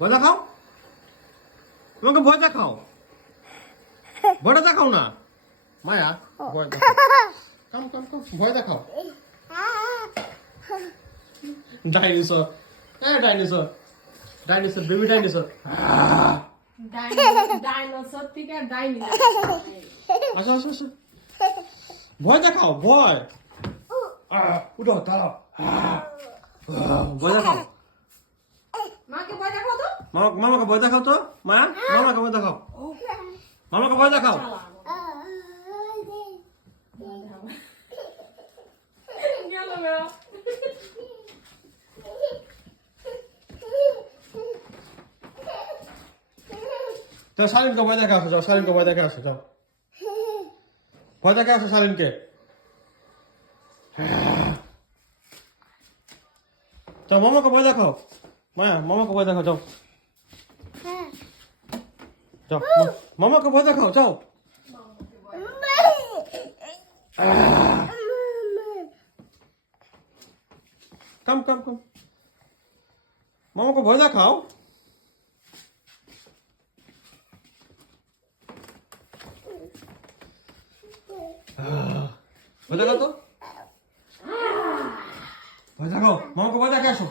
ভয় দেখাও, তোমাকে ভয় দেখাও, ভয়টা দেখাও না মায়া, ভয় দেখাও, কাম কাম কাম, ভয় দেখাও। Dinosaur, dinosaur, dinosaur, baby dinosaur. Dinosaur থেকে ডাইনি। আসো আসো আসো, ভয় দেখাও, ভয়। উঠো দাঁড়াও, ভয় দেখাও। মাকে ভয় দেখাও তো। মামাকে ভয় দেখাও তো, মায়া, মামাকে ভয় দেখাও, মামাকে ভয় দেখাও। গেল গেল। তো শালীনকে ভয় দেখা আসো, যাও শালীনকে ভয় দেখা আসো, যাও ভয় দেখা আসো শালীনকে। যাও মামাকে ভয় দেখাও, মায়া মামাকে ভয় দেখাও, যাও যাও, মামাকে ভয় দেখাও, যাও। কাম কাম কাম, মামাকে ভয় দেখাও। ভয় দেখাও তো, ভয় দেখাও, মামাকে ভয় দেখে আসো।